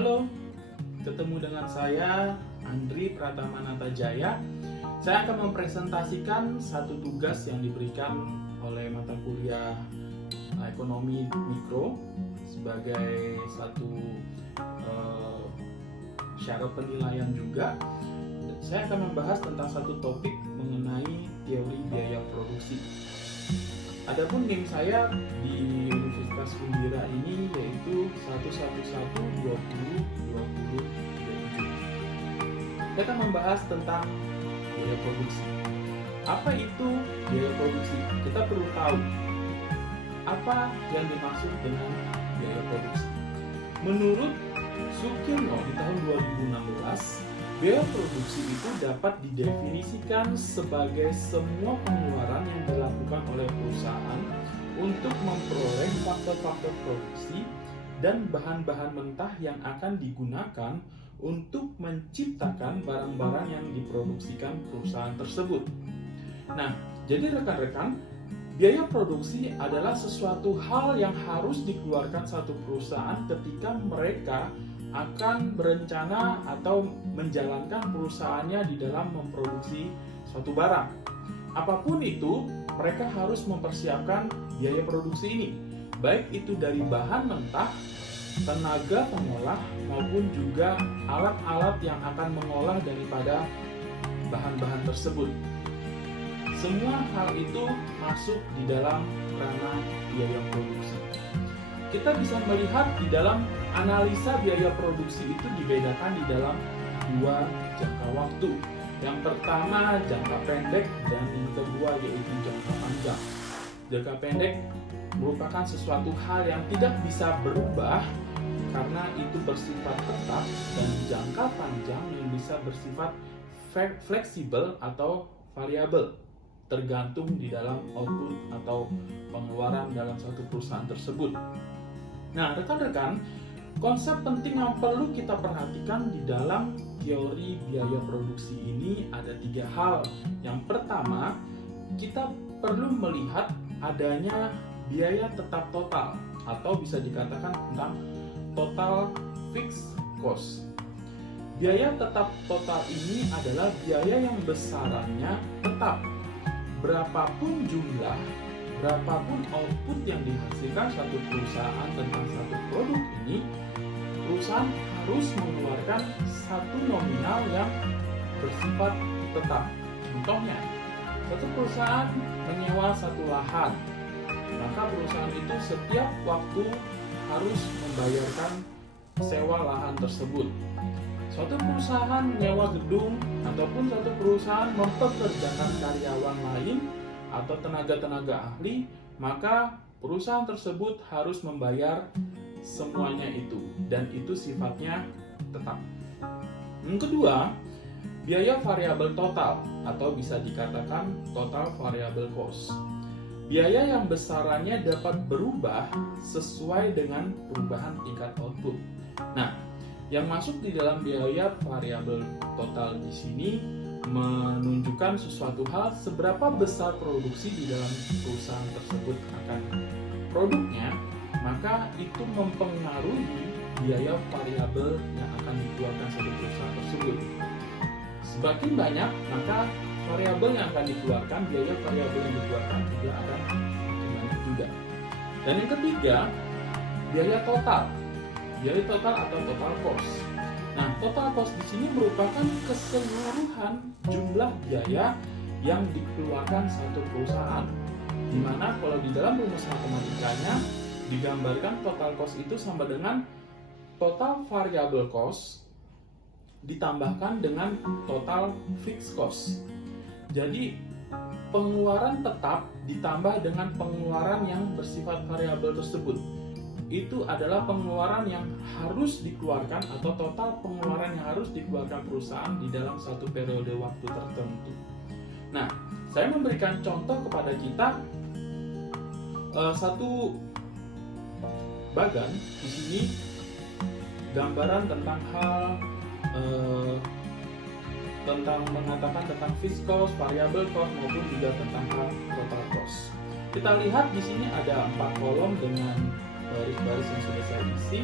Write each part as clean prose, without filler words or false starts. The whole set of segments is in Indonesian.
Halo, ketemu dengan saya Andri Pratama Natajaya. Saya akan mempresentasikan satu tugas yang diberikan oleh mata kuliah ekonomi mikro sebagai satu syarat penilaian juga. Saya akan membahas tentang satu topik mengenai teori biaya produksi. Adapun NIM saya di Universitas Undira ini yaitu 111202027. Kita akan membahas tentang biaya produksi. Apa itu biaya produksi? Kita perlu tahu apa yang dimaksud dengan biaya produksi. Menurut Sukirno di tahun 2016, biaya produksi itu dapat didefinisikan sebagai semua pengeluaran yang dilakukan oleh perusahaan untuk memperoleh faktor-faktor produksi dan bahan-bahan mentah yang akan digunakan untuk menciptakan barang-barang yang diproduksikan perusahaan tersebut. Nah, jadi rekan-rekan, biaya produksi adalah sesuatu hal yang harus dikeluarkan satu perusahaan ketika mereka akan berencana atau menjalankan perusahaannya di dalam memproduksi suatu barang. Apapun itu, mereka harus mempersiapkan biaya produksi ini, baik itu dari bahan mentah, tenaga pengolah, maupun juga alat-alat yang akan mengolah daripada bahan-bahan tersebut. Semua hal itu masuk di dalam ranah biaya produksi. Kita bisa melihat di dalam analisa biaya produksi itu dibedakan di dalam dua jangka waktu. Yang pertama jangka pendek dan yang kedua yaitu jangka panjang. Jangka pendek merupakan sesuatu hal yang tidak bisa berubah karena itu bersifat tetap, dan jangka panjang yang bisa bersifat fleksibel atau variabel tergantung di dalam output atau pengeluaran dalam satu perusahaan tersebut. Nah, rekan-rekan, konsep penting yang perlu kita perhatikan di dalam teori biaya produksi ini ada tiga hal. Yang pertama, kita perlu melihat adanya biaya tetap total atau bisa dikatakan tentang total fixed cost. Biaya tetap total ini adalah biaya yang besarannya tetap. Berapapun jumlah, berapapun output yang dihasilkan suatu perusahaan tentang satu produk ini, perusahaan harus mengeluarkan satu nominal yang bersifat tetap. Contohnya, satu perusahaan menyewa satu lahan, maka perusahaan itu setiap waktu harus membayarkan sewa lahan tersebut. Suatu perusahaan menyewa gedung ataupun suatu perusahaan mempekerjakan karyawan lain atau tenaga-tenaga ahli, maka perusahaan tersebut harus membayar semuanya itu, dan itu sifatnya tetap. Yang kedua, biaya variabel total atau bisa dikatakan total variable cost. Biaya yang besarannya dapat berubah sesuai dengan perubahan tingkat output. Nah, yang masuk di dalam biaya variabel total di sini menunjukkan sesuatu hal seberapa besar produksi di dalam perusahaan tersebut akan produknya, maka itu mempengaruhi biaya variabel yang akan dikeluarkan satu perusahaan tersebut. Semakin banyak, maka variabel yang akan dikeluarkan, biaya variabel yang dikeluarkan juga akan semakin banyak juga. Dan yang ketiga, biaya total. Biaya total atau total cost. Nah, total cost di sini merupakan keseluruhan jumlah biaya yang dikeluarkan satu perusahaan. Di mana kalau di dalam rumus matematikanya digambarkan total cost itu sama dengan total variable cost ditambahkan dengan total fixed cost. Jadi pengeluaran tetap ditambah dengan pengeluaran yang bersifat variabel tersebut, itu adalah pengeluaran yang harus dikeluarkan atau total pengeluaran yang harus dikeluarkan perusahaan di dalam satu periode waktu tertentu. Nah, saya memberikan contoh kepada kita satu bagan di sini, gambaran tentang hal tentang mengatakan tentang fixed cost, variable cost maupun juga tentang hal total cost. Kita lihat di sini ada 4 kolom dengan baris-baris yang sudah saya isi,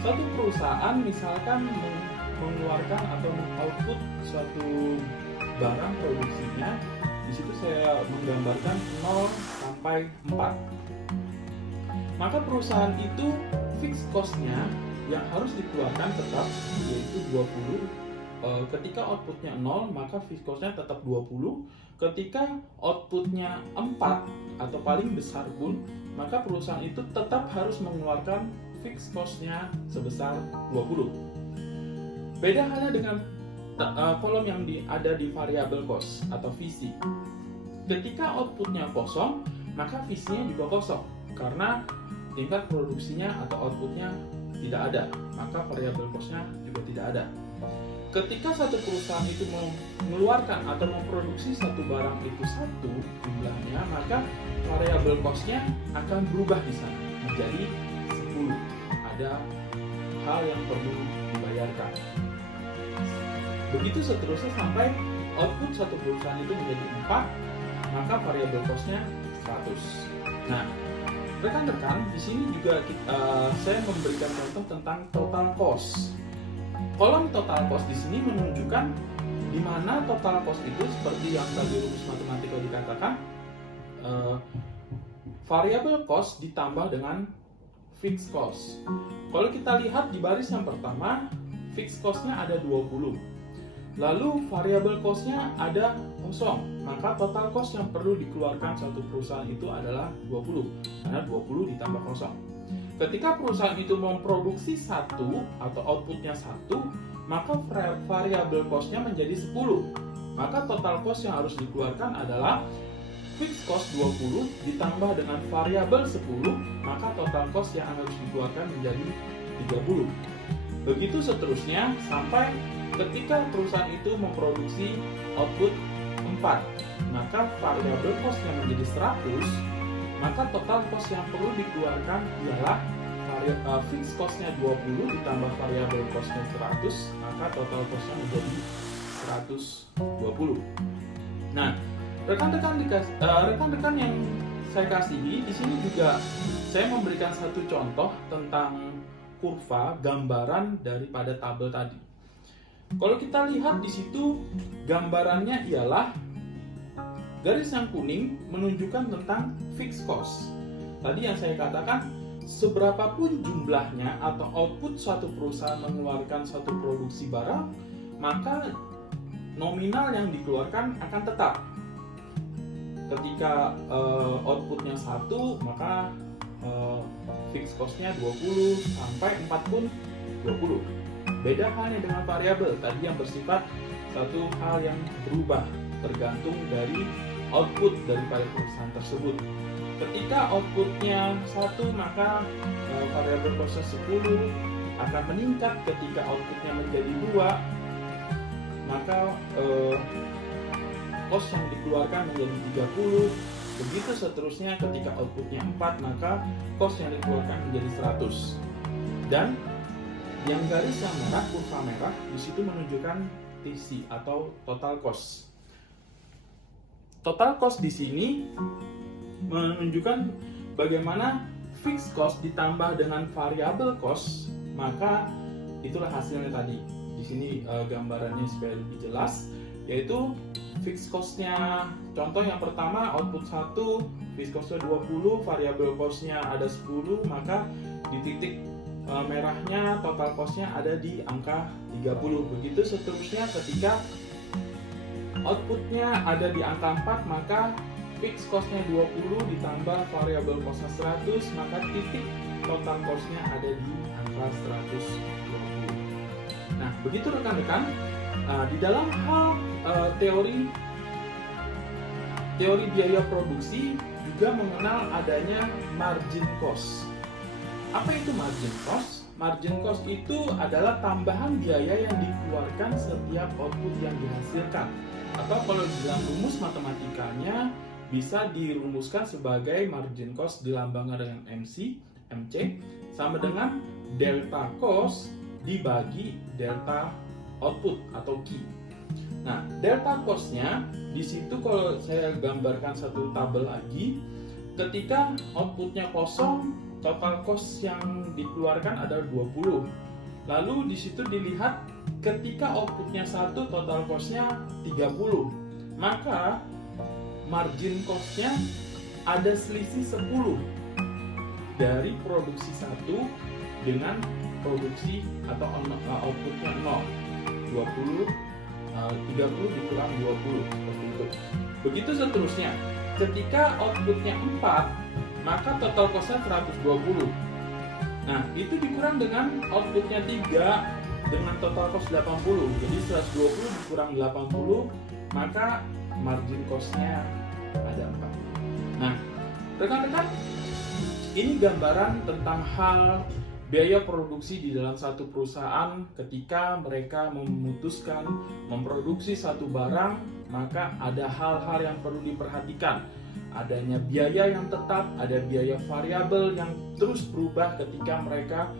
satu perusahaan misalkan mengeluarkan atau meng-output suatu barang produksinya. Di situ saya menggambarkan 0 sampai 4. Maka perusahaan itu fixed cost-nya yang harus dikeluarkan tetap yaitu 20. Ketika outputnya 0, maka fixed cost-nya tetap 20. Ketika outputnya 4 atau paling besar pun, maka perusahaan itu tetap harus mengeluarkan fixed cost-nya sebesar 20. Beda halnya dengan kolom yang ada di variable cost atau VC. Ketika outputnya kosong, maka VC-nya juga kosong karena tingkat produksinya atau outputnya tidak ada, maka variable cost-nya juga tidak ada. Ketika satu perusahaan itu mengeluarkan atau memproduksi satu barang itu satu jumlahnya, maka variable cost-nya akan berubah di sana menjadi 10. Ada hal yang perlu dibayarkan. Begitu seterusnya sampai output satu perusahaan itu menjadi 4, maka variable cost-nya 100. Nah, rekan-rekan, di sini juga saya memberikan contoh tentang total cost. Kolom total cost di sini menunjukkan di mana total cost itu seperti yang tadi rumus matematika dikatakan, variable cost ditambah dengan fixed cost. Kalau kita lihat di baris yang pertama, fixed cost-nya ada 20. Lalu variable cost-nya ada 0, maka total cost yang perlu dikeluarkan satu perusahaan itu adalah 20, karena 20 ditambah 0. Ketika perusahaan itu memproduksi 1 atau outputnya 1, maka variable cost-nya menjadi 10. Maka total cost yang harus dikeluarkan adalah fixed cost 20 ditambah dengan variable 10, maka total cost yang harus dikeluarkan menjadi 30. Begitu seterusnya sampai ketika perusahaan itu memproduksi output 4, maka variable cost yang menjadi 100, maka total cost yang perlu dikeluarkan ialah fixed cost-nya 20 ditambah variable cost-nya 100, maka total cost-nya menjadi 120. Nah, rekan-rekan yang saya kasihi, di sini juga saya memberikan satu contoh tentang kurva gambaran daripada tabel tadi. Kalau kita lihat di situ gambarannya ialah garis yang kuning menunjukkan tentang fixed cost. Tadi yang saya katakan, seberapapun jumlahnya atau output suatu perusahaan mengeluarkan satu produksi barang, maka nominal yang dikeluarkan akan tetap. Ketika outputnya 1, maka fixed cost-nya 20 sampai 4 pun 20. Beda halnya dengan variabel tadi yang bersifat satu hal yang berubah tergantung dari output daripada perusahaan tersebut. Ketika outputnya 1, maka variabel cost-nya 10 akan meningkat. Ketika outputnya menjadi 2, maka cost yang dikeluarkan menjadi 30. Begitu seterusnya, ketika outputnya 4, maka cost yang dikeluarkan menjadi 100. Dan yang garis yang merah, kurva merah, di situ menunjukkan TC atau total cost. Total cost di sini menunjukkan bagaimana fixed cost ditambah dengan variable cost, maka itulah hasilnya tadi. Di sini gambarannya supaya lebih jelas, yaitu fixed cost-nya, contoh yang pertama output 1, fixed cost-nya 20, variable cost-nya ada 10, maka di titik merahnya total cost-nya ada di angka 30. Begitu seterusnya, ketika outputnya ada di angka 4, maka fixed cost-nya 20 ditambah variable cost-nya 100, maka titik total cost-nya ada di angka 120. Nah, begitu rekan-rekan. Di dalam hal teori biaya produksi juga mengenal adanya margin cost. Apa itu margin cost? Margin cost itu adalah tambahan biaya yang dikeluarkan setiap output yang dihasilkan. Atau kalau dalam rumus matematikanya bisa dirumuskan sebagai margin cost dilambangkan dengan MC sama dengan delta cost dibagi delta output atau Q. Nah, delta cost-nya di situ kalau saya gambarkan satu tabel lagi, ketika outputnya kosong, total cost yang dikeluarkan adalah 20. Lalu di situ dilihat ketika outputnya 1, total cost-nya 30. Maka margin cost-nya ada selisih 10 dari produksi 1 dengan produksi atau outputnya 0. 20, 30 dikurang 20 seperti itu. Begitu seterusnya. Ketika outputnya 4, maka total cost-nya 120. Nah, itu dikurang dengan outputnya 3 dengan total cost 80. Jadi 120 dikurang 80, maka margin cost-nya ada 4. Nah, rekan-rekan, ini gambaran tentang hal biaya produksi di dalam satu perusahaan. Ketika mereka memutuskan memproduksi satu barang, maka ada hal-hal yang perlu diperhatikan. Adanya biaya yang tetap, ada biaya variabel yang terus berubah ketika mereka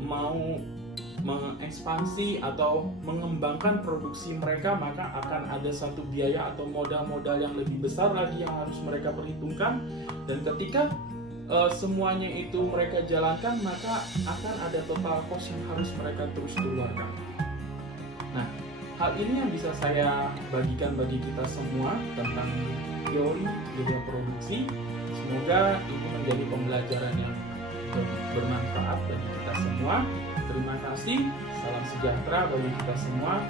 mau mengekspansi atau mengembangkan produksi mereka, maka akan ada satu biaya atau modal-modal yang lebih besar lagi yang harus mereka perhitungkan. Dan ketika semuanya itu mereka jalankan, maka akan ada total cost yang harus mereka terus keluarkan. Nah, hal ini yang bisa saya bagikan bagi kita semua tentang teori biaya produksi. Semoga ini menjadi pembelajaran yang bermanfaat bagi kita semua. Terima kasih, salam sejahtera bagi kita semua.